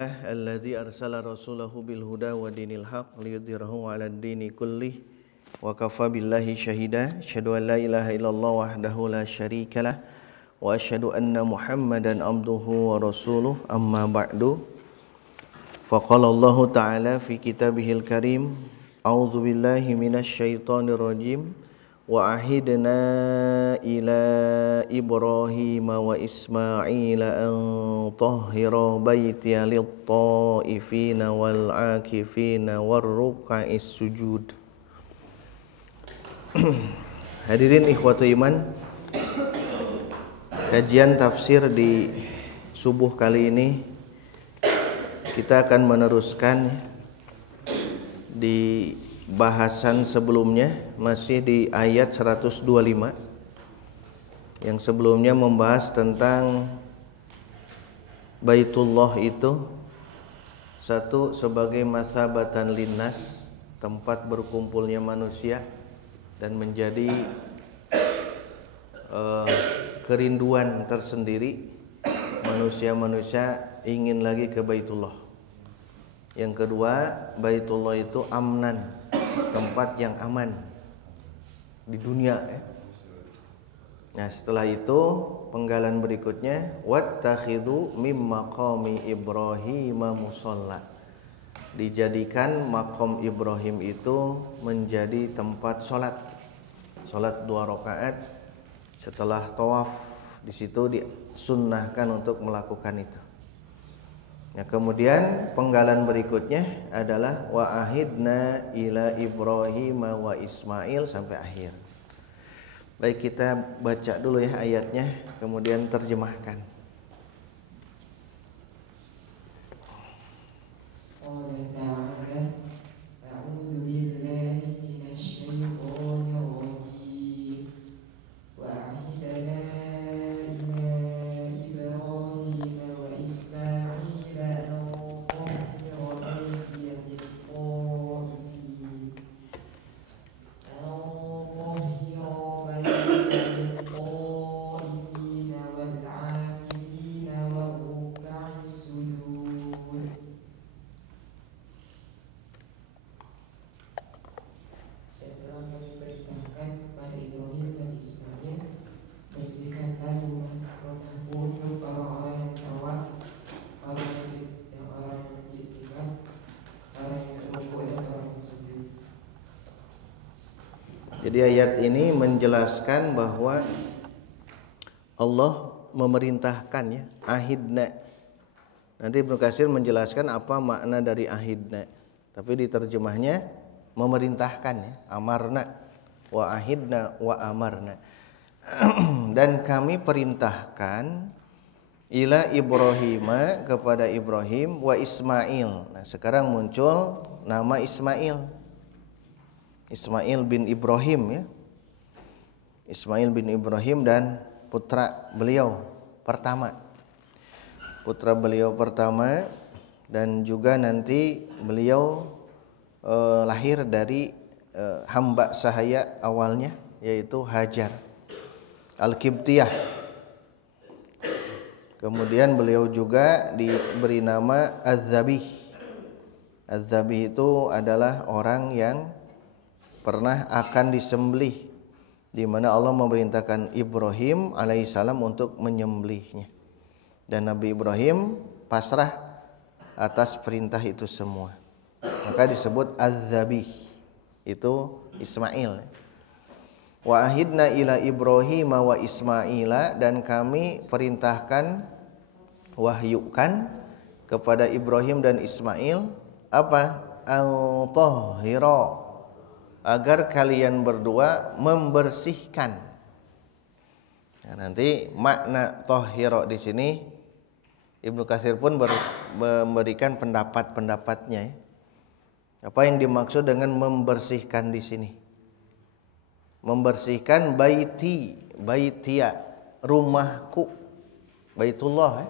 Alladzi arsala rasulahu bil huda wa dinil haq liyudhhirahu 'alad dini kullih wa kafa billahi syahida. Asyhadu an la ilaha illallah wahdahu la syarikalah wa asyhadu anna Muhammadan abduhu wa rasuluh. Amma ba'du. Faqala Allah ta'ala fi kitabihil karim, a'udzu billahi minasy syaithanir rajim. Wa ahidna ila Ibrahim wa Ismail an tahhira baitiya lit-ta'ifina wal 'akifina war ruk'is sujud. Hadirin ikhwatu iman, kajian tafsir di subuh kali ini kita akan meneruskan di bahasan sebelumnya, masih di ayat 125 yang sebelumnya membahas tentang Baitullah itu satu sebagai mathabatan linnas, tempat berkumpulnya manusia dan menjadi kerinduan tersendiri manusia-manusia ingin lagi ke Baitullah. Yang kedua, Baitullah itu amnan, tempat yang aman di dunia. Nah, setelah itu penggalan berikutnya, wattakhidhu mim maqami Ibrahim musalla. Dijadikan makom Ibrahim itu menjadi tempat sholat 2 rakaat setelah tawaf. Di situ disunnahkan untuk melakukan itu. Nah, kemudian penggalan berikutnya adalah wa ahidna ila Ibrahim wa Ismail sampai akhir. Baik, kita baca dulu ya ayatnya, kemudian terjemahkan. Jadi ayat ini menjelaskan bahwa Allah memerintahkan ya, ahidna. Nanti Ibnu Katsir menjelaskan apa makna dari ahidna. Tapi di terjemahnya memerintahkan ya, amarna wa ahidna wa amarna. Dan kami perintahkan ila Ibrahim, kepada Ibrahim, wa Ismail. Nah, sekarang muncul nama Ismail. Ismail bin Ibrahim ya. Ismail bin Ibrahim dan putra beliau pertama. Putra beliau pertama, dan juga nanti beliau lahir dari hamba sahaya awalnya, yaitu Hajar Al-Qibtiyah. Kemudian beliau juga diberi nama Az-Zabih. Az-Zabih itu adalah orang yang pernah akan disembelih, di mana Allah memerintahkan Ibrahim alaihissalam untuk menyembelihnya, dan Nabi Ibrahim pasrah atas perintah itu semua, maka disebut Az-Zabih, itu Ismail. Wa ahidna ila Ibrahim wa Ismaila, dan kami perintahkan, wahyukan kepada Ibrahim dan Ismail apa? Al-tahhira, agar kalian berdua membersihkan. Nah, nanti makna tahhira di sini Ibnu Katsir pun memberikan pendapat-pendapatnya. Apa yang dimaksud dengan membersihkan di sini? Membersihkan baitiya, rumahku, Baitullah.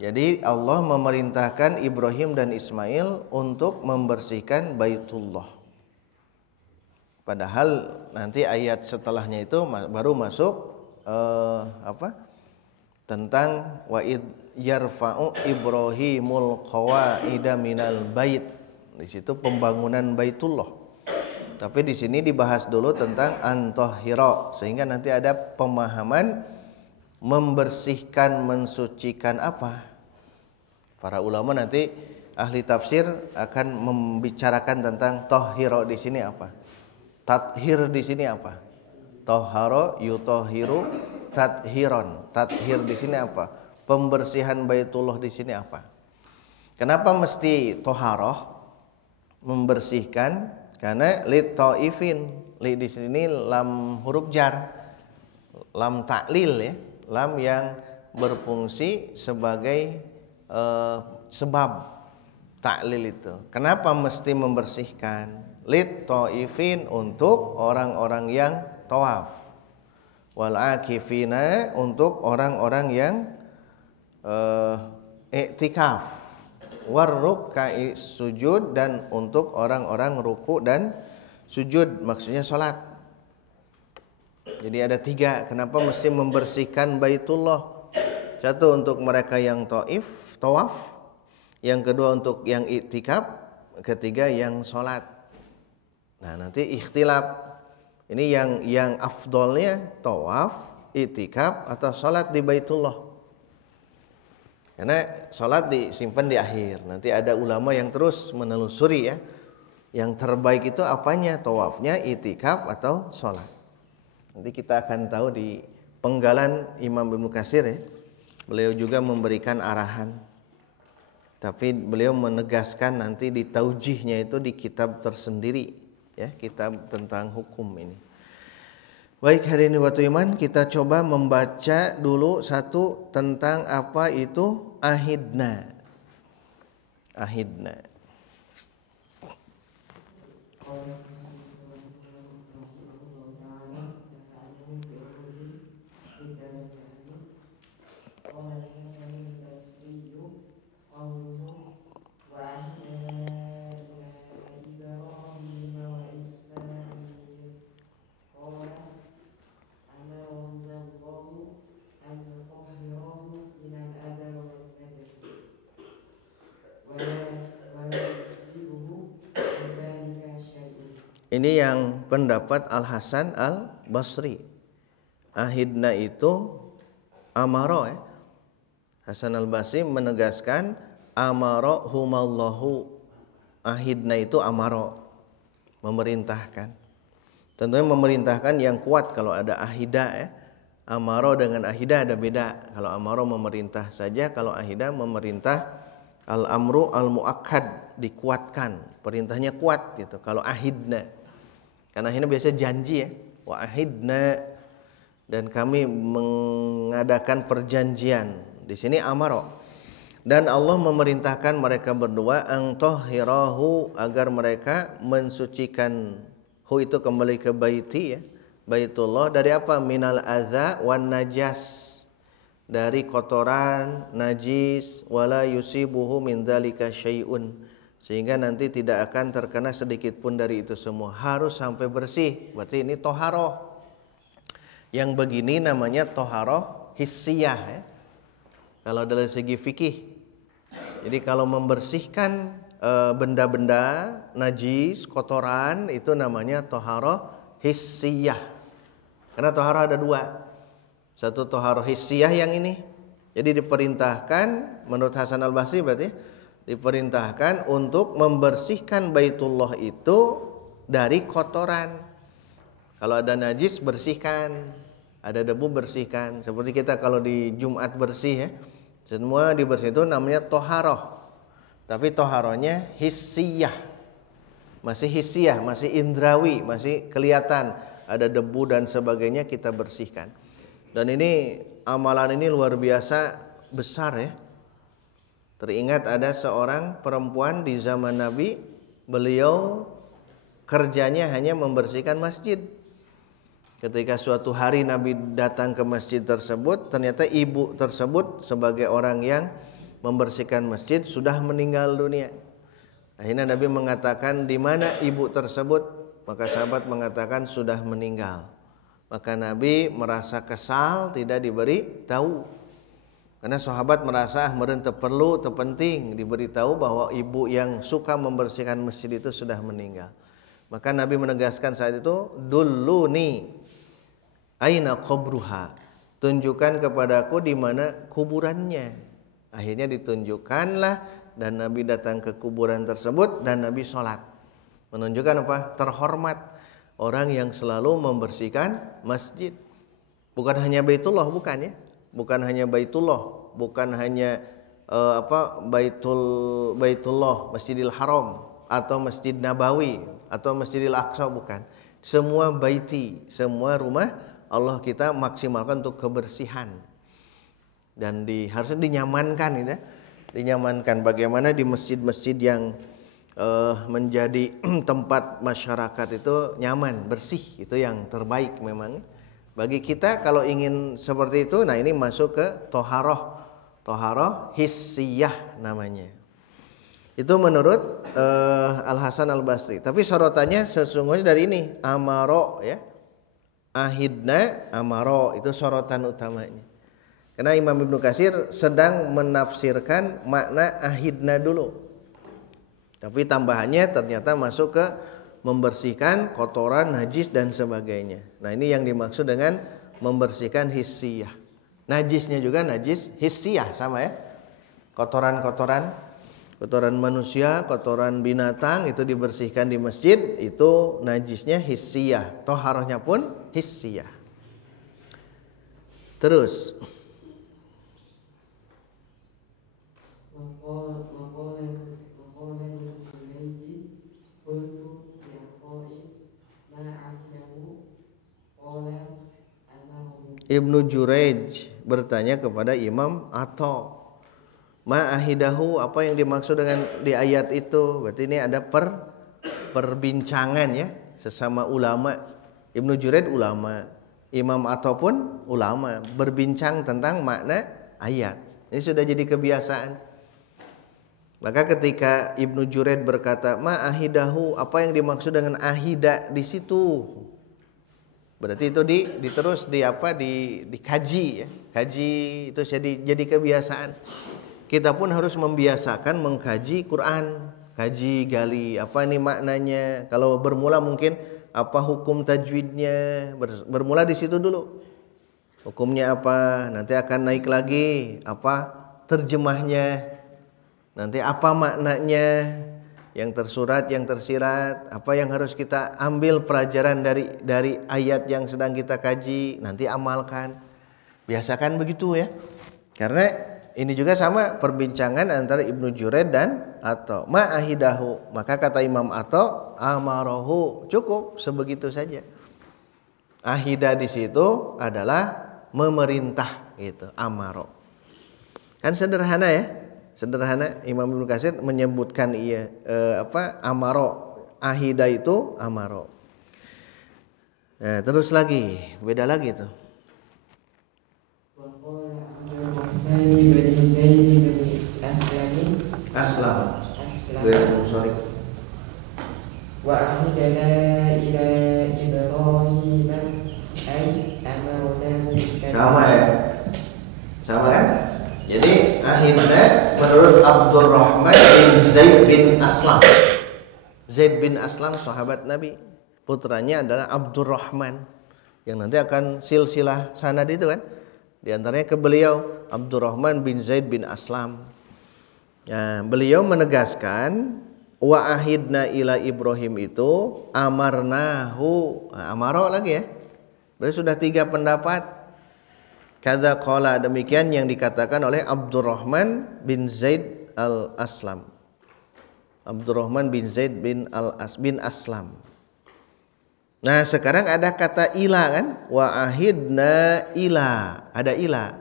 Jadi Allah memerintahkan Ibrahim dan Ismail untuk membersihkan Baitullah. Padahal nanti ayat setelahnya itu baru masuk tentang wa id yarfa'u Ibrahimul qawaida minal bait. Di situ pembangunan Baitullah. Tapi di sini dibahas dulu tentang antahira, sehingga nanti ada pemahaman membersihkan, mensucikan apa. Para ulama nanti ahli tafsir akan membicarakan tentang tahhira di sini apa. Tathhir di sini apa? Tahhara yutahhiru tathiron. Tathhir di sini apa? Pembersihan Baitullah di sini apa? Kenapa mesti taharah? Membersihkan karena lit taifin. Li di sini lam huruf jar. Lam ta'lil ya. Lam yang berfungsi sebagai sebab ta'lil itu. Kenapa mesti membersihkan? Lit taifin, untuk orang-orang yang tawaf. Wal akifina, untuk orang-orang yang i'tikaf. Warrukkai sujud, dan untuk orang-orang ruku dan sujud, maksudnya sholat. Jadi ada 3. Kenapa mesti membersihkan Baitullah? 1 untuk mereka yang tawaf, yang kedua untuk yang i'tikaf, ketiga yang sholat. Nah nanti ikhtilaf, ini yang afdolnya tawaf, i'tikaf atau sholat di Baitullah. Karena sholat disimpan di akhir. Nanti ada ulama yang terus menelusuri ya, yang terbaik itu apanya, tawafnya, i'tikaf atau sholat. Nanti kita akan tahu di penggalan Imam Ibnu Katsir ya. Beliau juga memberikan arahan. Tapi beliau menegaskan nanti di taujihnya itu di kitab tersendiri ya, kitab tentang hukum ini. Baik, hadirin wa iman, kita coba membaca dulu satu tentang apa itu ahidna. Ahidna. Ini yang pendapat Al-Hasan Al-Basri. Ahidna itu amaro ya. Hasan Al-Basri menegaskan amaro humallahu. Ahidna itu amaro, memerintahkan. Tentunya memerintahkan yang kuat. Kalau ada ahida ya, amaro dengan ahida ada beda. Kalau amaro memerintah saja, kalau ahida memerintah al-amru al-muakkad, dikuatkan, perintahnya kuat gitu. Kalau ahidna, karena ahidna biasa janji ya, wa ahidna, dan kami mengadakan perjanjian. Di sini amaro. Dan Allah memerintahkan mereka berdua antahhirahu, agar mereka mensucikan hu itu kembali ke baiti ya, Baitullah, dari apa? Minal adza wan najas, dari kotoran, najis, wala yusibuhu min dzalika syai'un, sehingga nanti tidak akan terkena sedikit pun dari itu semua. Harus sampai bersih. Berarti ini toharoh. Yang begini namanya toharoh hissiyah ya, kalau dari segi fikih. Jadi kalau membersihkan benda-benda najis, kotoran, itu namanya toharoh hissiyah. Karena toharoh ada 2. Satu toharoh hissiyah yang ini. Jadi diperintahkan, menurut Hasan Al-Basri berarti diperintahkan untuk membersihkan Baitullah itu dari kotoran. Kalau ada najis bersihkan, ada debu bersihkan. Seperti kita kalau di Jumat bersih ya, semua dibersih itu namanya toharoh. Tapi toharohnya hissiyah, masih hissiyah, masih indrawi, masih kelihatan ada debu dan sebagainya, kita bersihkan. Dan ini amalan ini luar biasa besar ya. Teringat ada seorang perempuan di zaman Nabi, beliau kerjanya hanya membersihkan masjid. Ketika suatu hari Nabi datang ke masjid tersebut, ternyata ibu tersebut sebagai orang yang membersihkan masjid sudah meninggal dunia. Akhirnya Nabi mengatakan, di mana ibu tersebut? Maka sahabat mengatakan sudah meninggal. Maka Nabi merasa kesal, tidak diberi tahu. Karena sahabat merasa meureun teu perlu, teu penting diberitahu bahwa ibu yang suka membersihkan masjid itu sudah meninggal. Maka Nabi menegaskan saat itu, dulluni aina qabruha. Tunjukkan kepadaku di mana kuburannya. Akhirnya ditunjukkanlah dan Nabi datang ke kuburan tersebut dan Nabi sholat. Menunjukkan apa? Terhormat orang yang selalu membersihkan masjid. Bukan hanya Baitullah, bukan ya. Bukan hanya Baitullah, bukan hanya Baitullah, Masjidil Haram atau Masjid Nabawi atau Masjidil Aqsa, bukan. Semua baiti, semua rumah Allah kita maksimalkan untuk kebersihan. Dan harusnya dinyamankan gitu ya. Dinyamankan bagaimana di masjid-masjid yang menjadi tempat masyarakat itu nyaman, bersih, itu yang terbaik memang. Bagi kita kalau ingin seperti itu, nah ini masuk ke toharoh hissiyah namanya. Itu menurut Al Hasan Al Basri. Tapi sorotannya sesungguhnya dari ini amaro ya, ahidna amaro, itu sorotan utamanya. Karena Imam Ibnu Katsir sedang menafsirkan makna ahidna dulu. Tapi tambahannya ternyata masuk ke membersihkan kotoran, najis dan sebagainya. Nah ini yang dimaksud dengan membersihkan hissiyah. Najisnya juga najis hissiyah, sama ya. Kotoran manusia, kotoran binatang itu dibersihkan di masjid, itu najisnya hissiyah. Toharohnya pun hissiyah. Terus Ibnu Jurayj bertanya kepada Imam Atha, ma'ahidahu, apa yang dimaksud dengan di ayat itu? Berarti ini ada perbincangan ya sesama ulama. Ibnu Jurayj ulama, Imam Atha pun ulama, berbincang tentang makna ayat. Ini sudah jadi kebiasaan. Maka ketika Ibnu Jurayj berkata ma'ahidahu, apa yang dimaksud dengan ahida di situ? Berarti itu dikaji ya. Kaji itu jadi kebiasaan. Kita pun harus membiasakan mengkaji Quran, kaji gali apa ini maknanya. Kalau bermula mungkin apa hukum tajwidnya, bermula di situ dulu. Hukumnya apa? Nanti akan naik lagi apa terjemahnya. Nanti apa maknanya? Yang tersurat, yang tersirat, apa yang harus kita ambil pelajaran dari ayat yang sedang kita kaji, nanti amalkan. Biasakan begitu ya. Karena ini juga sama perbincangan antara Ibnu Jurayj dan Atha. Ma'ahidahu, maka kata Imam Atha, amarahu, cukup sebegitu saja. Ahida di situ adalah memerintah gitu, amaro. Kan sederhana ya. Sederhana, Imam Ibnu Katsir menyebutkan amaro, ahida itu amaro. Nah, terus lagi, beda lagi tuh. Aslam. Sorry. Wa ahidana ila Ibrahim ay amarna. Sama ya? Sama kan? Jadi akhirnya menurut Abdurrahman bin Zaid bin Aslam. Zaid bin Aslam sahabat Nabi, putranya adalah Abdurrahman yang nanti akan silsilah sanad itu kan. Di antaranya ke beliau Abdurrahman bin Zaid bin Aslam. Nah, beliau menegaskan wa ahidna ila Ibrahim itu amarnahu. Nah, amaro lagi ya. Berarti sudah 3 pendapat. Kadza qala, demikian yang dikatakan oleh Abdurrahman bin Zaid al-Aslam. Abdurrahman bin Zaid bin Aslam. Nah, sekarang ada kata ila kan? Wa ahidna ila. Ada ila.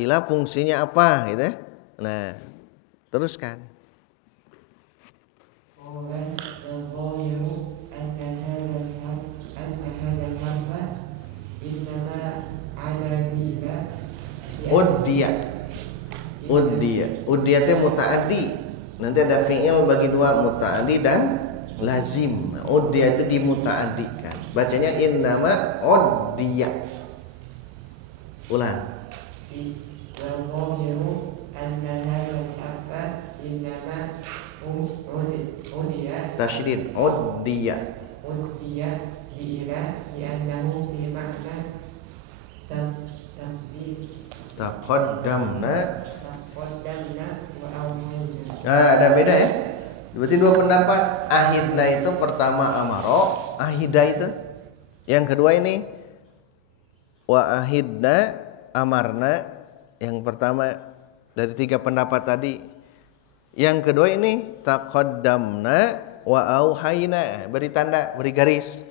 Ila fungsinya apa gitu ya? Nah, teruskan. Uddiya itu muta'addi. Nanti ada fi'il bagi 2, muta'addi dan lazim. Uddiya itu dimuta'addikan. Bacanya innama uddiya. Ulang. والظاهر أن هذا الحرف إنما عدي tasydid uddiya بإلى لأنه في معنى تقديم taqaddamna. وأوحينا. Nah, ada beda ya. Berarti dua pendapat. Ahidna itu pertama amaro, ahida itu. Yang kedua ini wa ahidna amarna. Yang pertama dari tiga pendapat tadi. Yang kedua ini taqaddamna wa auhayna. Beri tanda, beri garis.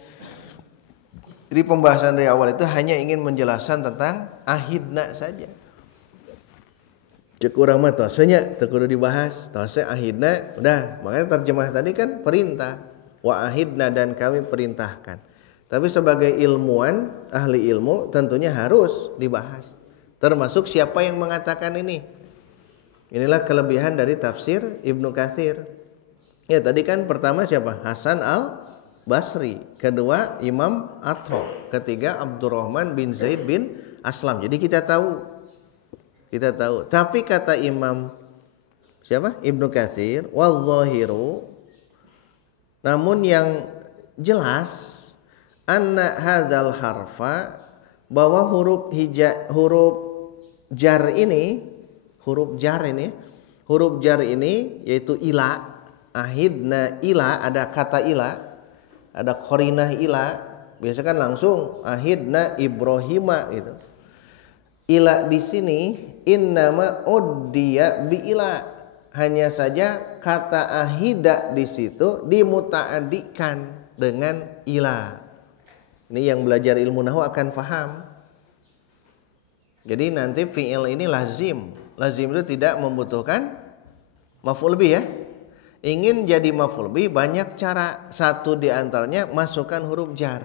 Jadi pembahasan dari awal itu hanya ingin menjelaskan tentang ahidna saja. Cek urang mah tosenya teu kudu dibahas. Tose ahidna udah, makanya terjemah tadi kan perintah. Wa ahidna dan kami perintahkan. Tapi sebagai ilmuwan, ahli ilmu tentunya harus dibahas. Termasuk siapa yang mengatakan ini. Inilah kelebihan dari tafsir Ibnu Katsir. Ya tadi kan pertama siapa? Hasan al-Basri. Kedua Imam Atha. Ketiga Abdurrahman bin Zaid bin Aslam. Jadi kita tahu. Tapi kata Imam siapa? Ibnu Katsir, wadh-dhahiru, namun yang jelas anna hadzal harfa, bahwa huruf jar ini yaitu ila, ahidna ila, ada kata ila, ada qarinah ila, biasa kan langsung ahidna Ibrahima gitu. Ila di sini innama uddiya bi ila, hanya saja kata ahida di situ dimuta'addikan dengan ila. Ini yang belajar ilmu nahwu akan faham. Jadi nanti fi'il ini lazim. Lazim itu tidak membutuhkan maf'ul bih ya. Ingin jadi maf'ul bih banyak cara. Satu di antaranya masukkan huruf jar.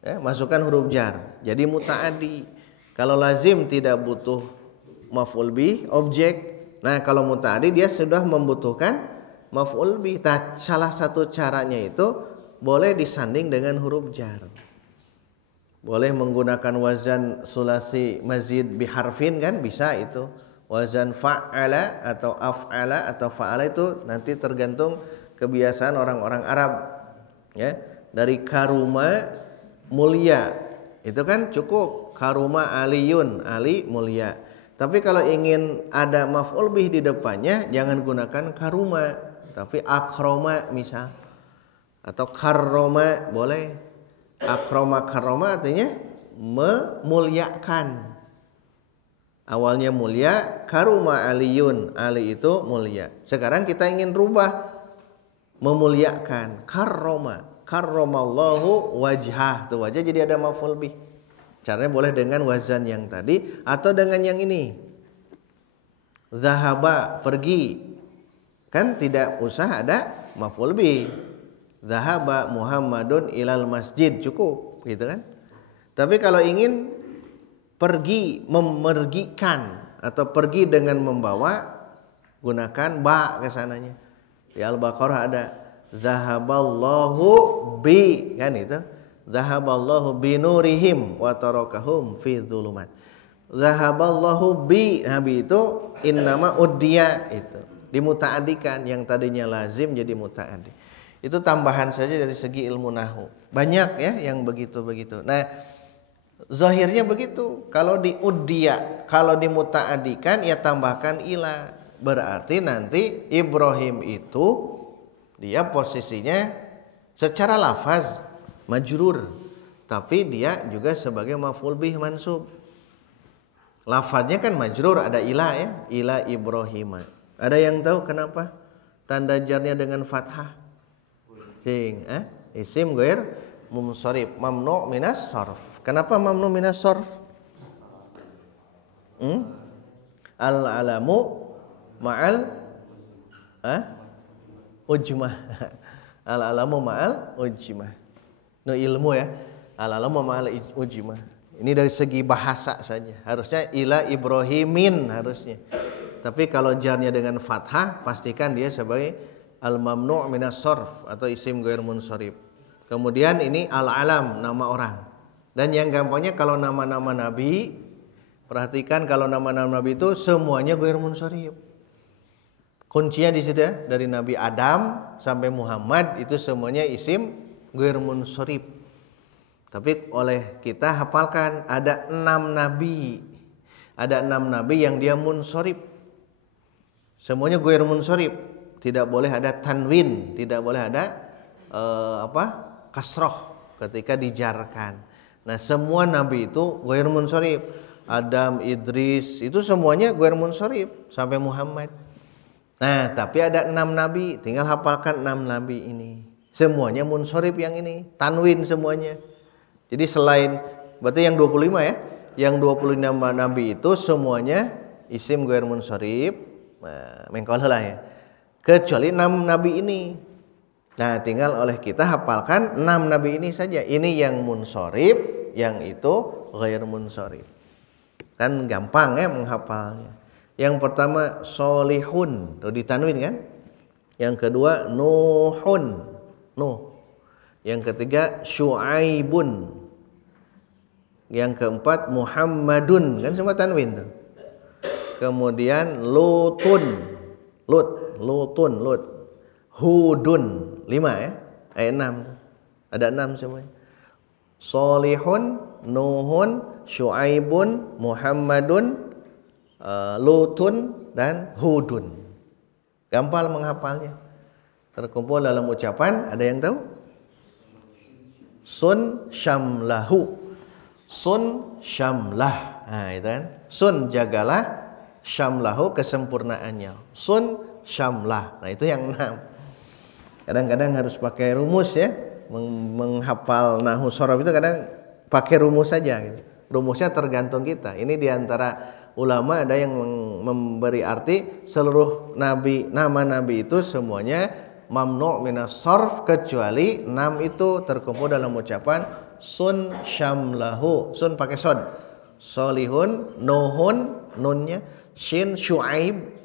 Ya, masukkan huruf jar. Jadi muta'addi. Kalau lazim tidak butuh maf'ul bih, objek. Nah, kalau muta'addi dia sudah membutuhkan maf'ul bih. Salah satu caranya itu boleh disanding dengan huruf jar. Boleh menggunakan wazan sulasi mazid biharfin kan bisa itu. Wazan fa'ala atau af'ala atau fa'ala itu nanti tergantung kebiasaan orang-orang Arab. Ya, dari karuma mulia itu kan cukup karuma aliyun, ali mulia. Tapi kalau ingin ada maf'ul bih di depannya jangan gunakan karuma, tapi akroma misal, atau karroma boleh. Akroma karroma artinya memuliakan. Awalnya mulia, karuma aliyun, ali itu mulia. Sekarang kita ingin rubah memuliakan, karroma, karramallahu wajhah, tuh wajah jadi ada maf'ul bih. Caranya boleh dengan wazan yang tadi atau dengan yang ini. Zahaba, pergi. Kan tidak usah ada maf'ul bih. Zahaba Muhammadun ilal masjid, cukup gitu kan. Tapi kalau ingin pergi, memergikan atau pergi dengan membawa, gunakan ba kesananya. Di Al-Baqarah ada zahaballahu bi, kan itu. Zahaballahu binurihim wa tarakahum fi dzulumat. Zahaballahu bi, nabi itu innama uddiya, itu dimuta'addikan, yang tadinya lazim jadi muta'addi. Itu tambahan saja dari segi ilmu nahwu. Banyak ya yang begitu-begitu. Nah, zahirnya begitu. Kalau di uddiya, kalau dimuta'addikan ya tambahkan ila. Berarti nanti Ibrahim itu dia posisinya secara lafaz majrur, tapi dia juga sebagai maf'ul bih mansub. Lafaznya kan majrur, ada ila ya, ila Ibrahim. Ada yang tahu kenapa tanda jarnya dengan fathah? Cing, isim ghair munsharif, mamnu minas sarf. Kenapa mamnu minas sarf? Al-alamu ma'al ujmah. Al-alamu ma'al ujmah. No ilmu ya. Al-alamu ma'al ujmah. Ini dari segi bahasa saja. Harusnya ila Ibrahimin harusnya. Tapi kalau jarnya dengan fathah, pastikan dia sebagai al-mamnu' minas sarf atau isim ghair munsharif. Kemudian ini al-alam, nama orang. Dan yang gampangnya kalau nama-nama nabi Perhatikan kalau nama-nama nabi itu semuanya ghair munsharif. Kuncinya di situ ya, dari Nabi Adam sampai Muhammad itu semuanya isim ghair munsharif. Tapi oleh kita hafalkan ada 6 nabi. Ada 6 nabi yang dia munsharif. Semuanya ghair munsharif. Tidak boleh ada tanwin, tidak boleh ada kasroh ketika dijarkan. Nah, semua nabi itu ghair munsharif. Adam, Idris, itu semuanya ghair munsharif sampai Muhammad. Nah, tapi ada 6 nabi, tinggal hafalkan 6 nabi ini. Semuanya munsharif yang ini, tanwin semuanya. Jadi selain berarti yang 25 ya, yang 25 nabi itu semuanya isim ghair munsharif, mengkol lah ya. Kecuali 6 nabi ini. Nah, tinggal oleh kita hafalkan 6 nabi ini saja. Ini yang munsharif, yang itu ghair munsharif. Kan gampang ya menghafalnya. Yang pertama solihun, tuh ditanwin kan? Yang kedua nuhun, nuh. Yang ketiga syuaibun. Yang keempat muhammadun, kan semua tanwin tuh. Kemudian lutun, lutun. Hudun, 5 ya, 6. Ada 6 semuanya. Solihun, Nuhun, Syuaibun, Muhammadun, Lutun, dan Hudun. Gampang menghafalnya. Terkumpul dalam ucapan, ada yang tahu? Sun syamlahu. Sun syamlah. Nah, itu kan. Sun jagalah, syamlahu kesempurnaannya. Sun syamlah. Nah, itu yang 6. Kadang-kadang harus pakai rumus ya, menghafal nahwu shorof itu kadang pakai rumus saja gitu. Rumusnya tergantung kita. Ini diantara ulama ada yang memberi arti seluruh nabi, nama nabi itu semuanya mamnu' minas shorf kecuali 6 itu terkumpul dalam ucapan sun syamlahu. Sun pakai sod. Solihun, nuhun, nunnya, shin syuaib,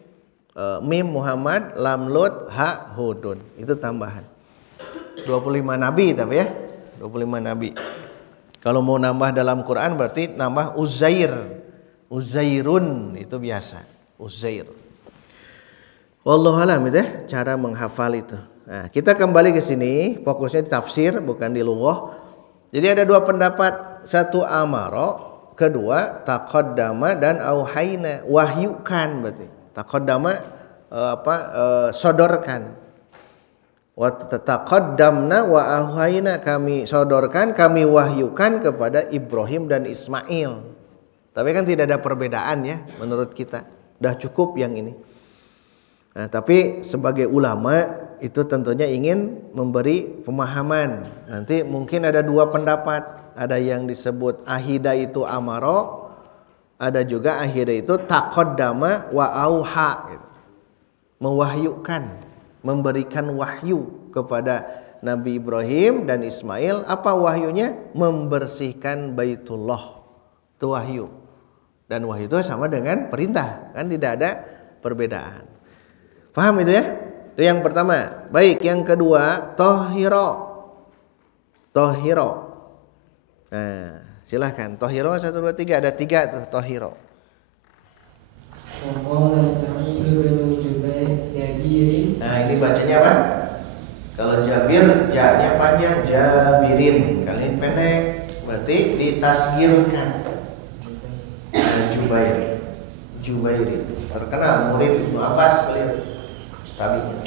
mim Muhammad, lam Lut, ha Hudun. Itu tambahan. 25 nabi tapi ya. 25 nabi. Kalau mau nambah dalam Quran berarti nambah Uzair. Uzairun itu biasa. Uzair. Wallahu alam itu ya, cara menghafal itu. Nah, kita kembali ke sini, fokusnya di tafsir bukan di lughah. Jadi ada 2 pendapat, satu amara, kedua taqaddama dan auhayna, wahyukan berarti. Taqaddama sodorkan. Wa taqaddamna wa auhayna, kami sodorkan, kami wahyukan kepada Ibrahim dan Ismail. Tapi kan tidak ada perbedaan ya menurut kita. Udah cukup yang ini. Nah, tapi sebagai ulama itu tentunya ingin memberi pemahaman. Nanti mungkin ada 2 pendapat. Ada yang disebut ahida itu amaro, ada juga ahida itu taqaddama wa auha gitu. Mewahyukan, memberikan wahyu kepada Nabi Ibrahim dan Ismail. Apa wahyunya? Membersihkan Baitullah. Itu wahyu. Dan wahyu itu sama dengan perintah, kan tidak ada perbedaan. Paham itu ya? Itu yang pertama. Baik, yang kedua tohiro. Nah, silahkan tohiro 1, 2, 3. Ada 3 tuh tohiro. Nah, ini bacanya apa? Kalau Jabir, ja-nya panjang, Jabirin. Kalau ini pendek, berarti ditasgirkan. Jubair itu terkenal murid Ibnu Abbas beliau tabi'in.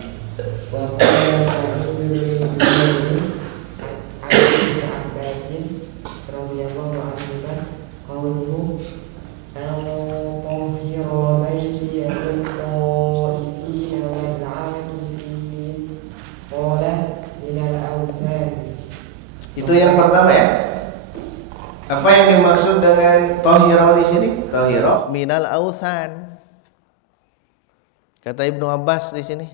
Itu yang pertama ya. Apa yang dimaksud dengan tohiro di sini? Tohiro minal ausan. Kata Ibnu Abbas di sini.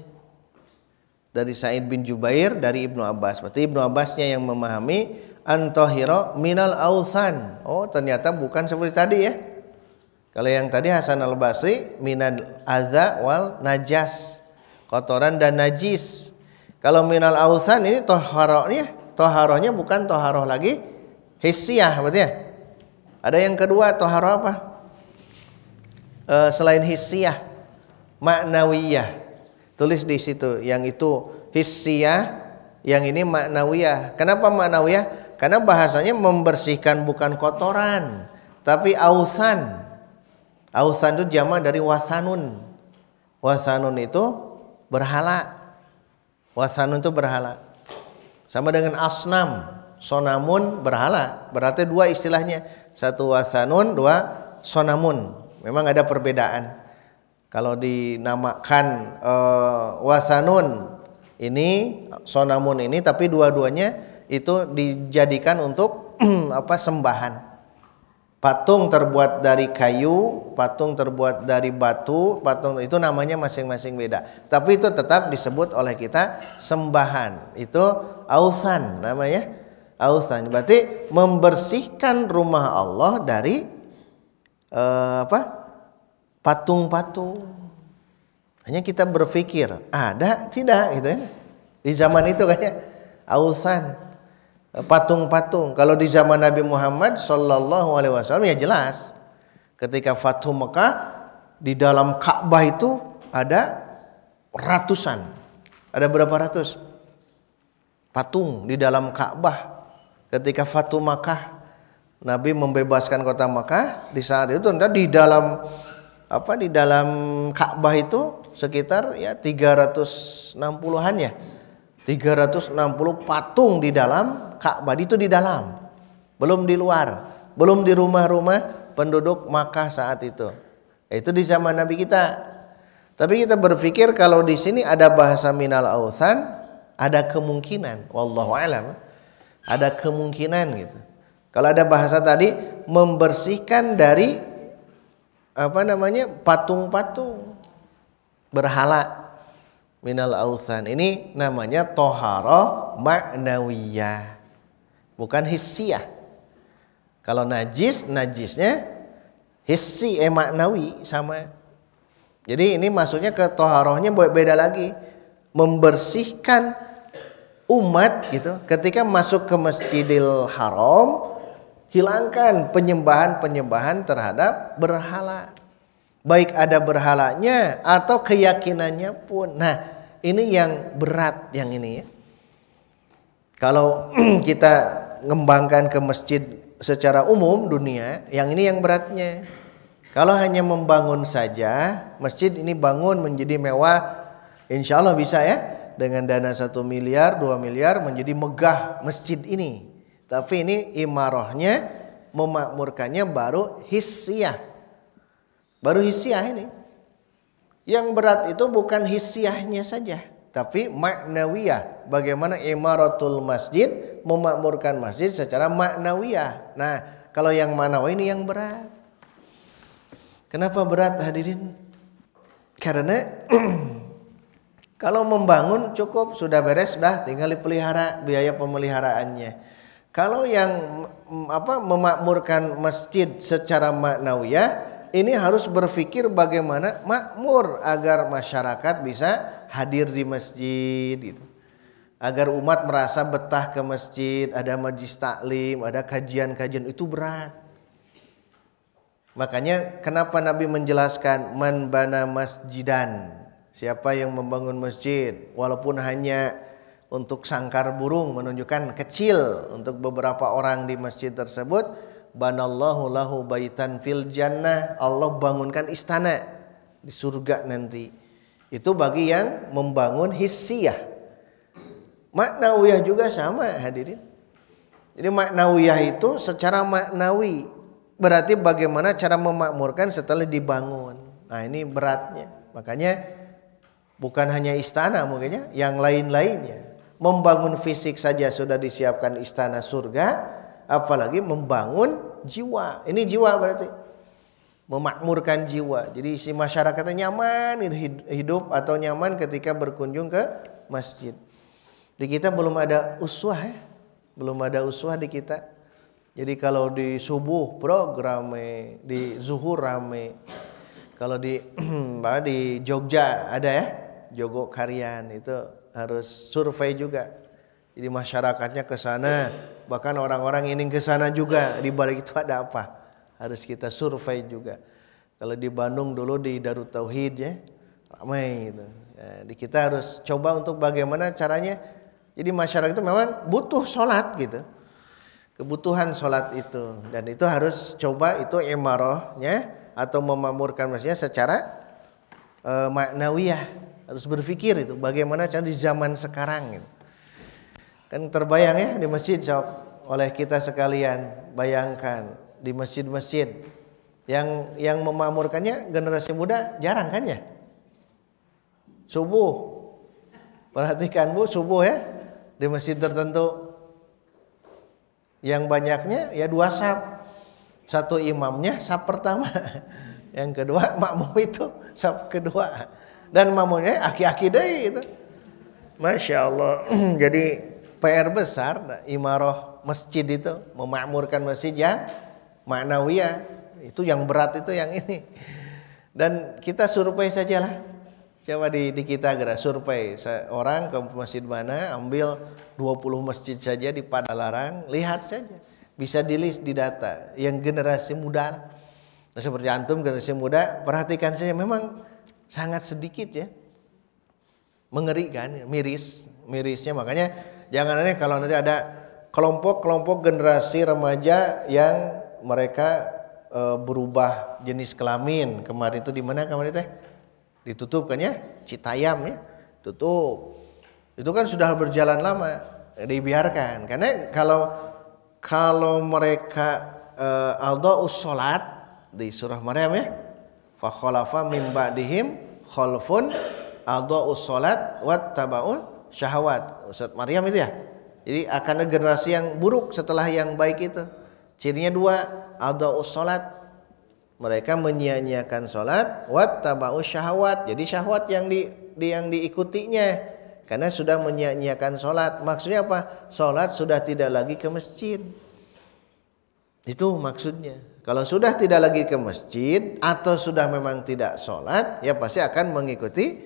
Dari Sa'id bin Jubair dari Ibnu Abbas. Berarti Ibnu Abbasnya yang memahami antohiro minal ausan. Oh, ternyata bukan seperti tadi ya. Kalau yang tadi Hasan al-Basri minal aza wal najas, kotoran dan najis. Kalau minal ausan ini toharohnya bukan toharoh lagi hissiyah berarti ya. Ada yang kedua toharoh apa? selain hissiyah, ma'nawiyah. Tulis di situ, yang itu hissiyah, yang ini ma'nawiyah. Kenapa ma'nawiyah? Karena bahasanya membersihkan bukan kotoran, tapi ausan. Ausan itu jama dari wasanun. Wasanun itu berhala. Wasanun itu berhala. Sama dengan asnam, sonamun berhala. Berarti dua istilahnya. Satu wasanun, dua sonamun. Memang ada perbedaan. Kalau dinamakan wasanun ini, sonamun ini, tapi dua-duanya itu dijadikan untuk sembahan. Patung terbuat dari kayu, patung terbuat dari batu, patung itu namanya masing-masing beda. Tapi itu tetap disebut oleh kita sembahan. Itu ausan namanya. Ausan berarti membersihkan rumah Allah dari patung-patung. Hanya kita berpikir, ada tidak gitu ya. Di zaman itu kayaknya ausan, patung-patung. Kalau di zaman Nabi Muhammad sallallahu alaihi wasallam ya jelas. Ketika Fathu Mekah, di dalam Ka'bah itu ada ratusan. Ada berapa ratus patung di dalam Ka'bah. Ketika Fathu Mekah, Nabi membebaskan kota Mekah, di saat itu di dalam Ka'bah itu sekitar ya 360-an ya. 360 patung di dalam Ka'bah, itu di dalam. Belum di luar, belum di rumah-rumah penduduk Makkah saat itu. Itu di zaman Nabi kita. Tapi kita berpikir kalau di sini ada bahasa minal authan, ada kemungkinan, wallahu alam, ada kemungkinan gitu. Kalau ada bahasa tadi membersihkan dari patung-patung berhala minal authan. Ini namanya toharoh ma'nawiyah, bukan hissiyah. Kalau najisnya hissi ma'nawi sama. Jadi ini maksudnya ke toharohnya beda lagi. Membersihkan umat gitu. Ketika masuk ke Masjidil Haram, hilangkan penyembahan terhadap berhala. Baik ada berhalanya atau keyakinannya pun. Nah, ini yang berat yang ini ya. Kalau kita ngembangkan ke masjid secara umum dunia, yang ini yang beratnya. Kalau hanya membangun saja, masjid ini bangun menjadi mewah, insya Allah bisa ya. Dengan dana 1 miliar, 2 miliar menjadi megah masjid ini. Tapi ini imarahnya, memakmurkannya baru hissiyah. Baru hissiyah ini. Yang berat itu bukan hissiyahnya saja, tapi maknawiyah. Bagaimana imaratul masjid, memakmurkan masjid secara maknawiyah. Nah, kalau yang manawi ini yang berat. Kenapa berat hadirin? Karena kalau membangun cukup, sudah beres, sudah tinggal dipelihara, biaya pemeliharaannya. Kalau yang memakmurkan masjid secara maknawiyah, ini harus berpikir bagaimana makmur agar masyarakat bisa hadir di masjid gitu. Agar umat merasa betah ke masjid, ada majlis taklim, ada kajian-kajian, itu berat. Makanya kenapa Nabi menjelaskan man bana masjidan, siapa yang membangun masjid walaupun hanya untuk sangkar burung, menunjukkan kecil untuk beberapa orang di masjid tersebut, banallahu lahu baitan fil jannah, Allah bangunkan istana di surga nanti. Itu bagi yang membangun hissiyah. Maknawiyah juga sama hadirin. Jadi maknawiyah itu secara maknawi, berarti bagaimana cara memakmurkan setelah dibangun. Nah ini beratnya. Makanya bukan hanya istana mungkinnya, yang lain-lainnya. Membangun fisik saja sudah disiapkan istana surga, apalagi membangun jiwa. Ini jiwa berarti. Memakmurkan jiwa. Jadi si masyarakatnya nyaman hidup atau nyaman ketika berkunjung ke masjid. Di kita belum ada uswah ya. Belum ada uswah di kita. Jadi kalau di subuh rame, di zuhur rame. Kalau di Jogja ada ya, Jogokarian, itu harus survei juga. Jadi masyarakatnya ke sana, bahkan orang-orang ingin ke sana juga. Di balik itu ada apa? Harus kita survei juga. Kalau di Bandung dulu di Darut Tauhid ya, ramai gitu. Ya, kita harus coba untuk bagaimana caranya. Jadi masyarakat itu memang butuh sholat gitu. Kebutuhan sholat itu. Dan itu harus coba itu imarahnya atau memakmurkan masjidnya secara maknawiyah. Harus berpikir itu bagaimana cara di zaman sekarang gitu. Kan terbayang ya di masjid sok oleh kita sekalian, bayangkan di masjid-masjid yang memakmurkannya generasi muda jarang kan ya? Subuh. Perhatikan Bu, subuh ya di masjid tertentu yang banyaknya ya 2 saf. Satu imamnya saf pertama, yang kedua makmum itu saf kedua. Dan makmumnya aki-aki deh itu. Masya Allah. Jadi PR besar imarah masjid itu, memakmurkan masjid yang maknawiyah. Itu yang berat itu yang ini. Dan kita survei sajalah. Coba di kita gerak survei. Orang ke masjid mana, ambil 20 masjid saja di Padalarang, lihat saja. Bisa di-list di data. Yang generasi muda, seperti antum generasi muda, perhatikan saja memang sangat sedikit ya. Mengerikan, mirisnya. Makanya jangan aneh kalau nanti ada kelompok-kelompok generasi remaja yang mereka berubah jenis kelamin. Kemarin itu di mana kemarin teh? Ditutup kan ya? Citayam ya, tutup. Itu kan sudah berjalan lama, dibiarkan. Karena kalau mereka alda'us sholat di surah Maryam ya, fa khalafa min ba'dihim khalfun alda'us sholat wattaba'ul syahwat. Ustaz Maryam itu ya. Jadi akan ada generasi yang buruk setelah yang baik itu. Cirinya 2, alda'us sholat. Mereka menyia-nyiakan sholat, wattaba'u syahwat. Jadi syahwat yang diikutinya, karena sudah menyia-nyiakan sholat. Maksudnya apa? Sholat sudah tidak lagi ke masjid. Itu maksudnya. Kalau sudah tidak lagi ke masjid atau sudah memang tidak sholat, ya pasti akan mengikuti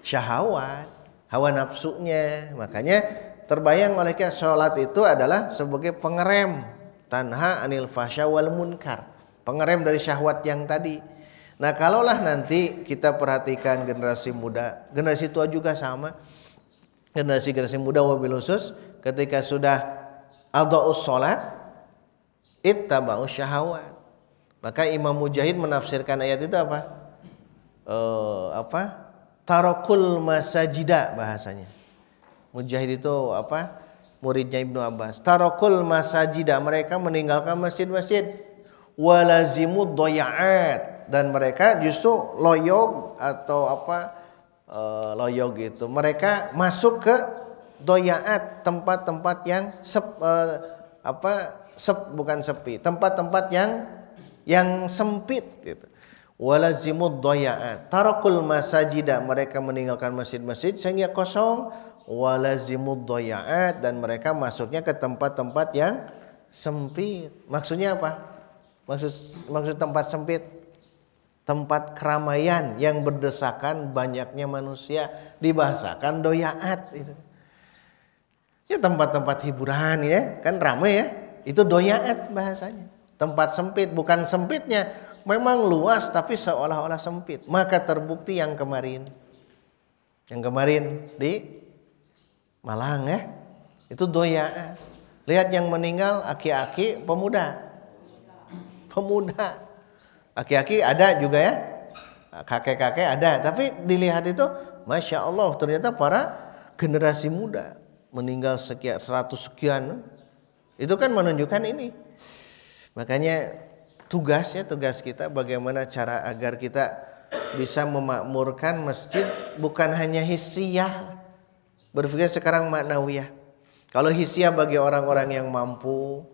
syahwat, hawa nafsunya. Makanya terbayang oleh kita sholat itu adalah sebagai pengerem, tanha anil fahsya wal munkar. Pengerem dari syahwat yang tadi. Nah kalaulah nanti kita perhatikan generasi muda, generasi tua juga sama. Generasi muda wabil khusus ketika sudah alda'us sholat, ittaba'us syahwat. Maka Imam Mujahid menafsirkan ayat itu apa? Tarakul masajida bahasanya. Mujahid itu apa? Muridnya Ibnu Abbas. Tarakul masajida, mereka meninggalkan masjid-masjid. Walazimud doya'at, dan mereka justru loyog atau loyog gitu. Mereka masuk ke doya'at, tempat-tempat yang bukan sepi, tempat-tempat yang sempit gitu. Walazimud doya'at, tarakul masajida, mereka meninggalkan masjid-masjid sehingga kosong. Walazimud doya'at, dan mereka masuknya ke tempat-tempat yang sempit. Maksudnya apa? Maksud tempat sempit, tempat keramaian yang berdesakan banyaknya manusia, dibahasakan doyaat itu. Ya tempat-tempat hiburan ya, kan ramai ya. Itu doyaat bahasanya. Tempat sempit, bukan sempitnya memang luas tapi seolah-olah sempit. Maka terbukti yang kemarin di Malang ya. Itu doyaat. Lihat yang meninggal aki-aki pemuda. Aki-aki ada juga ya, kakek-kakek ada, tapi dilihat itu Masya Allah ternyata para generasi muda meninggal 100 sekian. Itu kan menunjukkan ini. Makanya tugas kita bagaimana cara agar kita bisa memakmurkan masjid, bukan hanya hissiyah, berpikir sekarang maknawiyah. Kalau hissiyah bagi orang-orang yang mampu,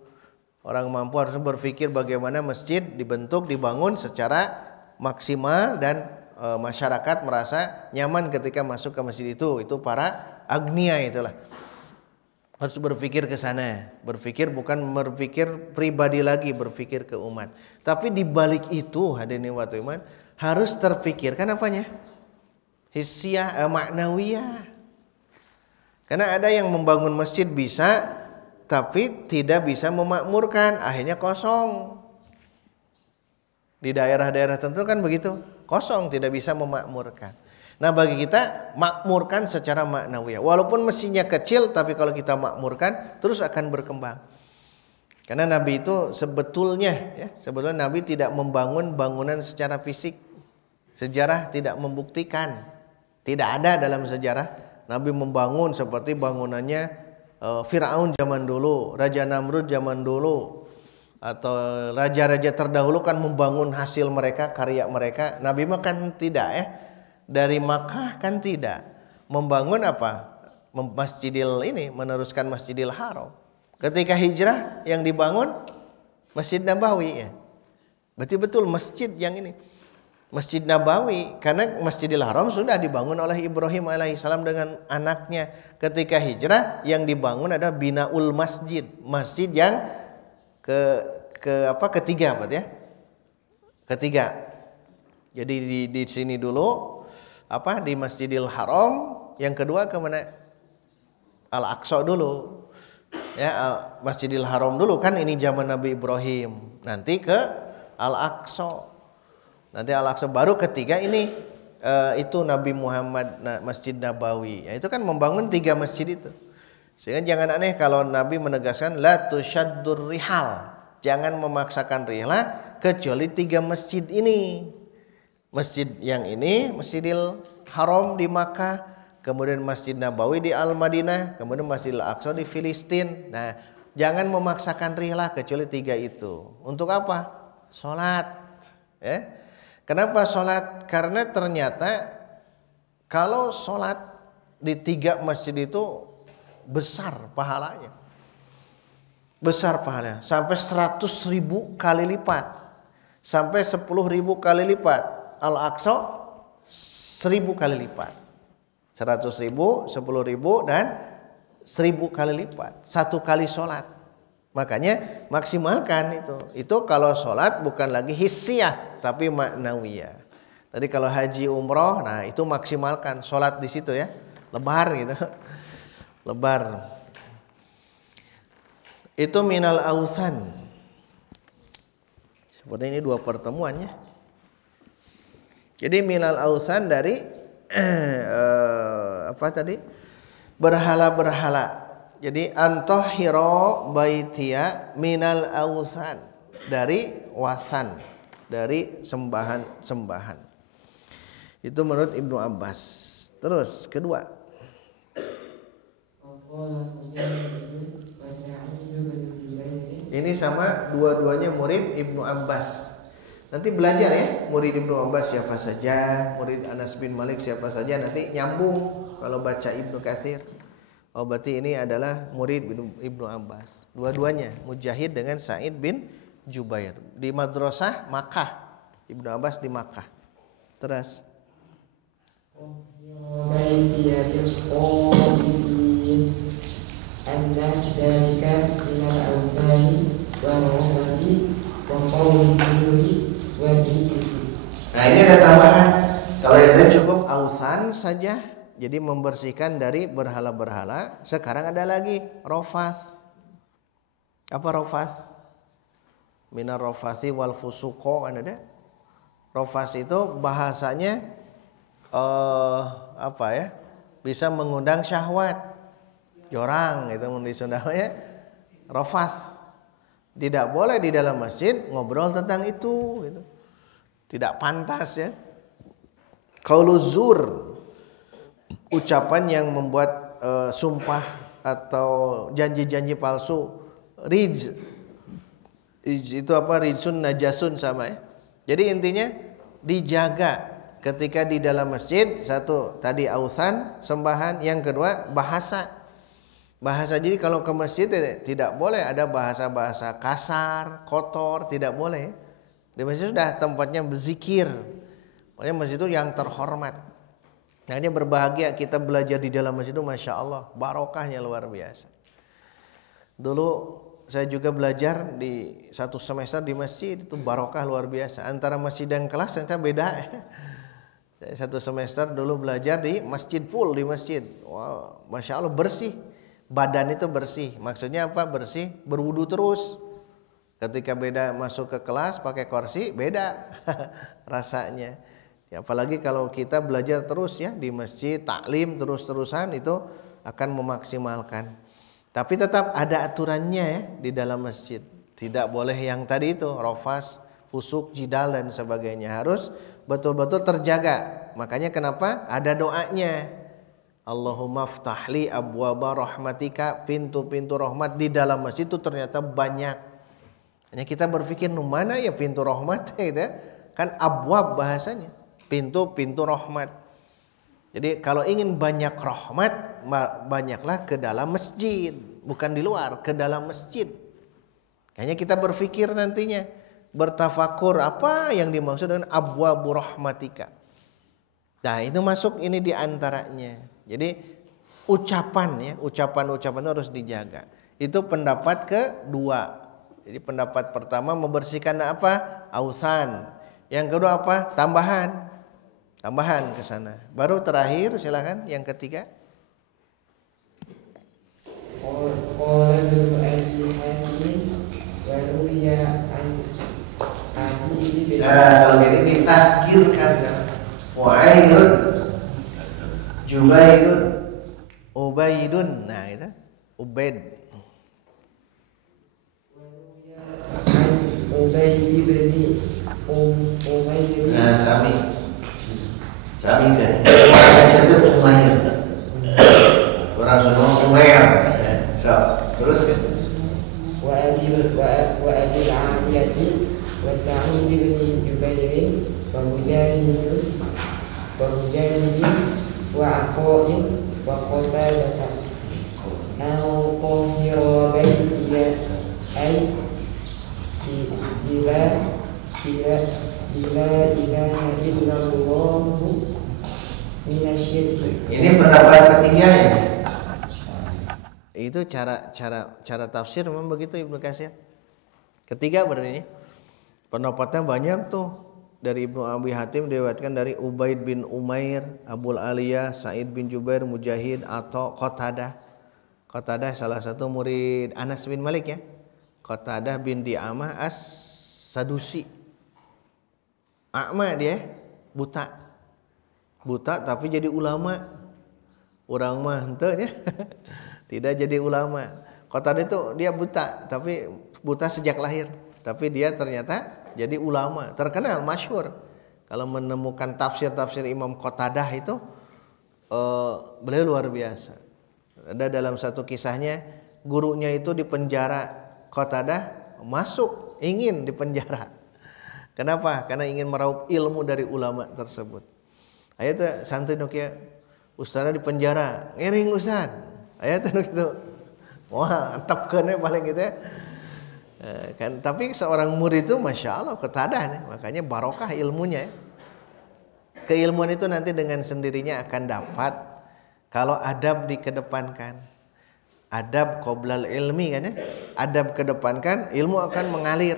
orang mampu harus berpikir bagaimana masjid dibentuk, dibangun secara maksimal dan masyarakat merasa nyaman ketika masuk ke masjid itu. Itu para agnia itulah. Harus berpikir ke sana. Berpikir bukan berpikir pribadi lagi, berpikir ke umat. Tapi di balik itu hadirin wa iman harus terpikirkan apanya? Hissiyah, maknawiyah. Karena ada yang membangun masjid bisa, tapi tidak bisa memakmurkan, akhirnya kosong. Di daerah-daerah tertentu kan begitu, kosong, tidak bisa memakmurkan. Nah bagi kita makmurkan secara maknawiyah. Walaupun mesinnya kecil, tapi kalau kita makmurkan terus akan berkembang. Karena Nabi itu sebetulnya Nabi tidak membangun bangunan secara fisik. Sejarah tidak membuktikan. Tidak ada dalam sejarah Nabi membangun seperti bangunannya Fir'aun zaman dulu, Raja Namrud zaman dulu, atau raja-raja terdahulu kan membangun hasil mereka, karya mereka. Nabi mah kan tidak Dari Makkah kan tidak. Membangun apa? Meneruskan Masjidil Haram. Ketika hijrah yang dibangun Masjid Nabawi Berarti betul masjid yang ini. Masjid Nabawi, karena Masjidil Haram sudah dibangun oleh Ibrahim alaihissalam dengan anaknya. Ketika hijrah yang dibangun adalah Binaul Masjid, masjid yang ketiga Ketiga. Jadi di sini dulu di Masjidil Haram, yang kedua ke mana? Al-Aqsa dulu. Masjidil Haram dulu kan ini zaman Nabi Ibrahim. Nanti ke Al-Aqsa. Nanti Al-Aqsa baru ketiga ini itu Nabi Muhammad Masjid Nabawi. Itu kan membangun 3 masjid itu. Sehingga jangan aneh kalau Nabi menegaskan la tusyaddur rihal. Jangan memaksakan rihlah kecuali 3 masjid ini. Masjid yang ini Masjidil Haram di Makkah, kemudian Masjid Nabawi di Al-Madinah, kemudian Masjidil Aqsa di Filistin. Nah, jangan memaksakan rihlah kecuali 3 itu. Untuk apa? Salat. Kenapa salat? Karena ternyata kalau salat di 3 masjid itu besar pahalanya. Besar pahalanya, sampai 100.000 kali lipat. Sampai 10.000 kali lipat. Al-Aqsa 1.000 kali lipat. 100.000, 10.000 dan 1.000 kali lipat. 1 kali sholat. Makanya maksimalkan itu. Itu kalau sholat bukan lagi hissiyah, tapi maknawiyah. Tadi kalau haji umroh, nah itu maksimalkan sholat di situ lebar gitu. Lebar. Itu minal ausan. Seperti ini 2 pertemuannya. Jadi minal ausan dari berhala-berhala. Jadi antahhira baitiya minal ausan, dari wasan, dari sembahan-sembahan. Itu menurut Ibnu Abbas. Terus kedua. Ini sama dua-duanya murid Ibnu Abbas. Nanti belajar murid Ibnu Abbas siapa saja, murid Anas bin Malik siapa saja, nanti nyambung kalau baca Ibnu Katsir. Oh berarti ini adalah murid Ibnu Abbas. Dua-duanya Mujahid dengan Sa'id bin Jubair. Di madrasah Makkah. Ibnu Abbas di Makkah. Terus nah ini ada tambahan. Kalau yang tadi cukup ausan saja, jadi membersihkan dari berhala-berhala. Sekarang ada lagi rofas. Apa rofas? Minar rofasi wal fusuqo, kan ada? Rofas itu bahasanya bisa mengundang syahwat. Jorang itu di Sundanya rofas. Tidak boleh di dalam masjid ngobrol tentang itu gitu. Tidak pantas Qauluz zur, ucapan yang membuat sumpah atau janji-janji palsu. Rijz itu apa? Rijsun najasun sama Jadi intinya dijaga ketika di dalam masjid. Satu tadi ausan, sembahan. Yang kedua bahasa. Jadi kalau ke masjid tidak boleh ada bahasa-bahasa kasar, kotor, tidak boleh. Di masjid sudah tempatnya berzikir. Makanya masjid itu yang terhormat. Makanya berbahagia kita belajar di dalam masjid itu, Masya Allah, barokahnya luar biasa. Dulu saya juga belajar di 1 semester di masjid, itu barokah luar biasa. Antara masjid dan kelas ternyata beda. 1 semester dulu belajar di masjid, full di masjid. Wow, Masya Allah bersih. Badan itu bersih. Maksudnya apa bersih? Berwudu terus. Ketika beda masuk ke kelas pakai kursi, beda rasanya. Ya, apalagi kalau kita belajar terus ya di masjid, taklim terus-terusan, itu akan memaksimalkan. Tapi tetap ada aturannya ya di dalam masjid. Tidak boleh yang tadi itu rofas, fusuk, jidal dan sebagainya. Harus betul-betul terjaga. Makanya kenapa ada doanya. Allahumma ftahli abwaba rahmatika, pintu-pintu rahmat di dalam masjid itu ternyata banyak. Hanya kita berpikir mana ya pintu rahmat gitu ya. Kan abwab bahasanya, pintu-pintu rahmat. Jadi kalau ingin banyak rahmat, banyaklah ke dalam masjid, bukan di luar, ke dalam masjid. Hanya kita berpikir nantinya, bertafakur apa yang dimaksud dengan abwabu rahmatika. Nah, itu masuk ini di antaranya. Jadi ucapan itu harus dijaga. Itu pendapat kedua. Jadi pendapat pertama membersihkan apa? Ausan. Yang kedua apa? Tambahan ke sana. Baru terakhir silakan yang ketiga. Kalau ini ditasgirkan kan. Fu'ailun, Jubaidun, Ubaidun. Nah itu Ubaid. Nah, sami kan baca itu Umair, orang semua Umair ya. So, terus kan wa adil aliyati wa sa'id bin Jubair wa mujahid wa aqain wa qatadah au qahira baitiya ay Bila ilaha illallah minasyirk. Ini pendapat ketiga ya. Itu cara tafsir memang begitu Ibnu Katsir. Ketiga berarti ini. Pendapatnya banyak tuh. Dari Ibnu Abi Hatim diriwayatkan dari Ubaid bin Umair, Abul Aliyah, Sa'id bin Jubair, Mujahid atau Qatadah. Qatadah salah satu murid Anas bin Malik ya. Qatadah bin Di'amah as-Sadusi. A'ma dia, buta tapi jadi ulama. Orang mah henteu nya. Tidak jadi ulama. Qatadah itu dia buta, tapi buta sejak lahir. Tapi dia ternyata jadi ulama, terkenal, masyhur. Kalau menemukan tafsir-tafsir Imam Qatadah itu beliau luar biasa. Ada dalam satu kisahnya gurunya itu di penjara, Qatadah masuk ingin di penjara. Kenapa? Karena ingin meraup ilmu dari ulama tersebut. Aya teh santri nu kieu, ustazna di penjara, ngiring ustaz. Aya teh nu kitu. Wah, antepkeun paling gitu ya. Kan tapi seorang murid itu Masya Allah Qatadah nih. Makanya barokah ilmunya ya. Keilmuan itu nanti dengan sendirinya akan dapat kalau adab dikedepankan. Adab qoblal ilmi kan ya. Adab kedepankan, ilmu akan mengalir.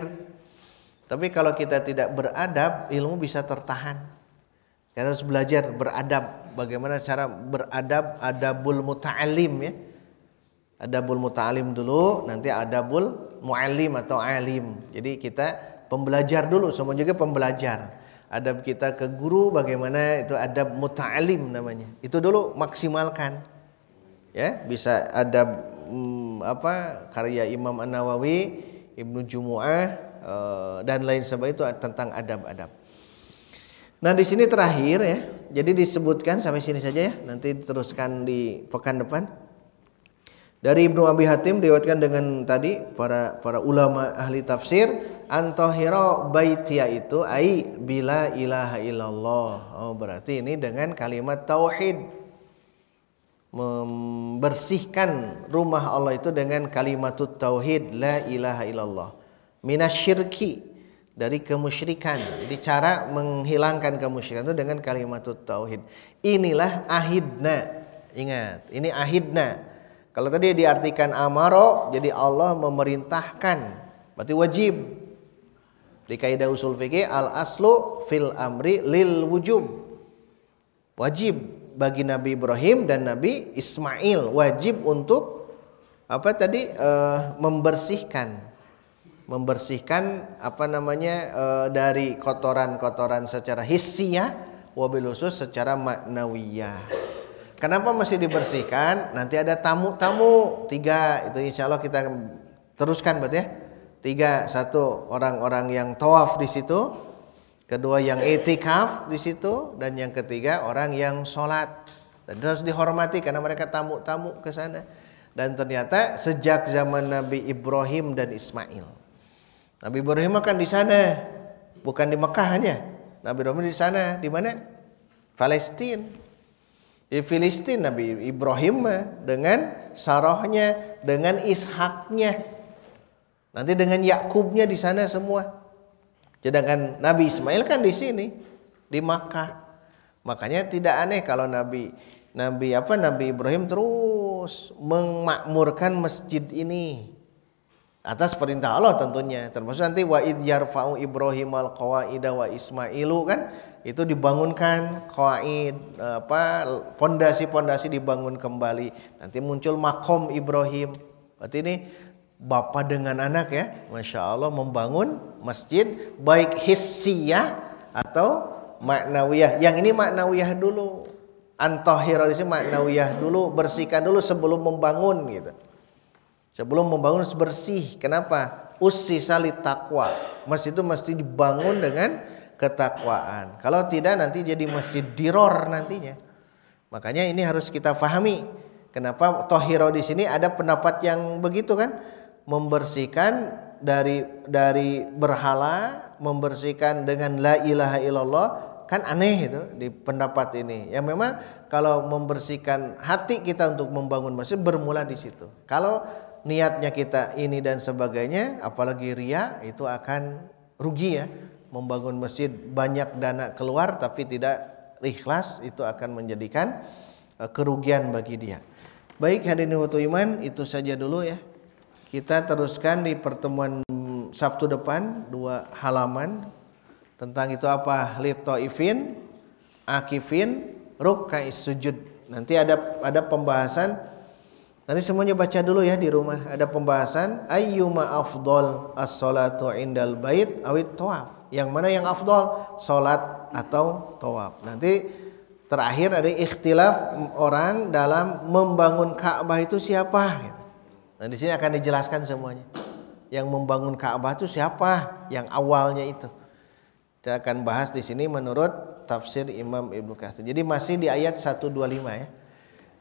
Tapi kalau kita tidak beradab, ilmu bisa tertahan. Kita harus belajar beradab. Bagaimana cara beradab, adabul muta'alim ya. Adabul muta'alim dulu, nanti adabul mu'alim atau alim. Jadi kita pembelajar dulu, semua juga pembelajar. Adab kita ke guru bagaimana, itu adab muta'alim namanya. Itu dulu maksimalkan. Ya, bisa adab karya Imam An-Nawawi, Ibnu Jumu'ah dan lain sebagainya, itu tentang adab-adab. Nah, di sini terakhir ya. Jadi disebutkan sampai sini saja ya. Nanti diteruskan di pekan depan. Dari Ibnu Abi Hatim diriwayatkan dengan tadi para ulama ahli tafsir, antahira baitiya itu ai bila ilaha illallah. Oh, berarti ini dengan kalimat tauhid. Membersihkan rumah Allah itu dengan kalimatut tauhid, la ilaha illallah. Minasyirki, dari kemusyrikan. Jadi cara menghilangkan kemusyrikan itu dengan kalimatut tauhid. Inilah ahidna. Ingat, ini ahidna. Kalau tadi diartikan amaro, jadi Allah memerintahkan, berarti wajib. Di kaidah usul fikih, al aslu fil amri lil wujub. Wajib bagi Nabi Ibrahim dan Nabi Ismail, wajib untuk membersihkan. membersihkan dari kotoran-kotoran secara hissiyah, wabil khusus secara maknawiyah. Kenapa mesti dibersihkan? Nanti ada tamu-tamu 3, itu insya Allah kita teruskan berarti ya. 3, 1 orang-orang yang tawaf di situ, kedua yang i'tikaf di situ, dan yang ketiga orang yang sholat. Dan itu harus dihormati karena mereka tamu-tamu ke sana. Dan ternyata sejak zaman Nabi Ibrahim dan Ismail. Nabi Ibrahim kan di sana, bukan di Mekah hanya. Nabi Ibrahim di sana, di mana? Palestina. Di Filistin Nabi Ibrahim dengan Sarahnya, dengan Ishaknya. Nanti dengan Yakubnya di sana semua. Sedangkan Nabi Ismail kan di sini, di Makkah. Makanya tidak aneh kalau Nabi Ibrahim terus memakmurkan masjid ini atas perintah Allah tentunya. Termasuk nanti wa id yarfa'u Ibrahimal qawaida wa Ismailu kan, itu dibangunkan qawaid, pondasi-pondasi dibangun kembali. Nanti muncul makom Ibrahim. Berarti ini bapak dengan anak ya, Masya Allah membangun masjid baik hissiyah atau maknawiyah. Yang ini maknawiyah dulu. Antahira di sini maknawiyah dulu, bersihkan dulu sebelum membangun gitu. Sebelum membangun harus bersih. Kenapa? Ussisa littaqwa. Masjid itu mesti dibangun dengan ketakwaan. Kalau tidak nanti jadi masjid diror nantinya. Makanya ini harus kita pahami. Kenapa tahira di sini ada pendapat yang begitu kan? Membersihkan dari berhala, membersihkan dengan la ilaha illallah, kan aneh itu di pendapat ini. Ya memang kalau membersihkan hati kita untuk membangun masjid bermula di situ. Kalau niatnya kita ini dan sebagainya, apalagi riya, itu akan rugi ya. Membangun masjid banyak dana keluar tapi tidak ikhlas, itu akan menjadikan kerugian bagi dia. Baik hadirin wa iman, itu saja dulu ya. Kita teruskan di pertemuan Sabtu depan 2 halaman tentang itu apa? Litaifin, akifin, ruk'ais sujud. Nanti ada pembahasan. Nanti semuanya baca dulu ya di rumah. Ada pembahasan ayyuma afdal as-salatu indal bait awit tawaf. Yang mana yang afdal? Salat atau tawaf. Nanti terakhir ada ikhtilaf orang dalam membangun Ka'bah itu siapa? Nah di sini akan dijelaskan semuanya. Yang membangun Ka'bah itu siapa? Yang awalnya itu. Kita akan bahas di sini menurut tafsir Imam Ibnu Katsir. Jadi masih di ayat 125 ya.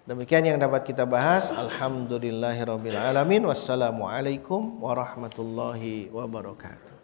Demikian yang dapat kita bahas. Alhamdulillahirabbil alamin. Wassalamualaikum warahmatullahi wabarakatuh.